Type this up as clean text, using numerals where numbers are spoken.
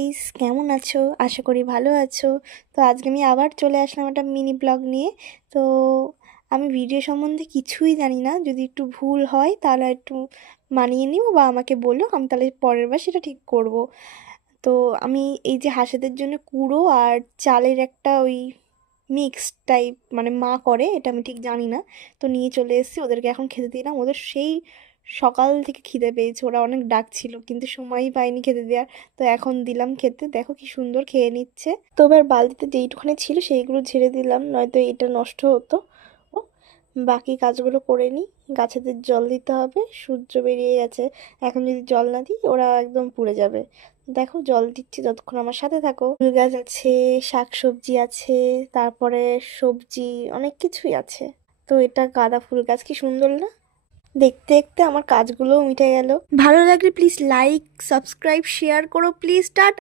Guys, কেমন আছো? আশা করি ভালো আছো। তো আজকে আমি আবার চলে আসলাম একটা মিনি ব্লগ নিয়ে। তো আমি ভিডিও সম্বন্ধে কিছুই জানি না, যদি একটু ভুল হয় তাহলে একটু মানিয়ে নিও বা আমাকে বলো, আমি তাহলে পরের বার সেটা ঠিক করব। তো আমি এই যে হাঁসেদের জন্য কুড়ো আর চালের একটা ওই মিক্স টাইপ মানে মা করে, এটা আমি ঠিক জানি না। তো নিয়ে চলে এসেছি, ওদেরকে এখন খেতে দিলাম। ওদের সেই সকাল থেকে খিদে পেয়েছে, ওরা অনেক ডাকছিল কিন্তু সময়ই পাইনি খেতে দেওয়ার। তো এখন দিলাম খেতে, দেখো কি সুন্দর খেয়ে নিচ্ছে। তো এবার বালতিতে যেইটুখানি ছিল সেইগুলো ঝেড়ে দিলাম, নয়তো এটা নষ্ট হতো। ও, বাকি কাজগুলো করে নিই। গাছেদের জল দিতে হবে, সূর্য বেরিয়ে গেছে, এখন যদি জল না দিই ওরা একদম পুড়ে যাবে। দেখো জল দিচ্ছি, যতক্ষণ আমার সাথে থাকো। ফুল গাছ আছে, শাক সবজি আছে, তারপরে সবজি অনেক কিছুই আছে। তো এটা গাঁদা ফুল গাছ, কি সুন্দর না? দেখতে দেখতে আমার কাজগুলোও মিটে গেল। ভালো লাগলে প্লিজ লাইক, সাবস্ক্রাইব, শেয়ার করো প্লিজ। টাটা।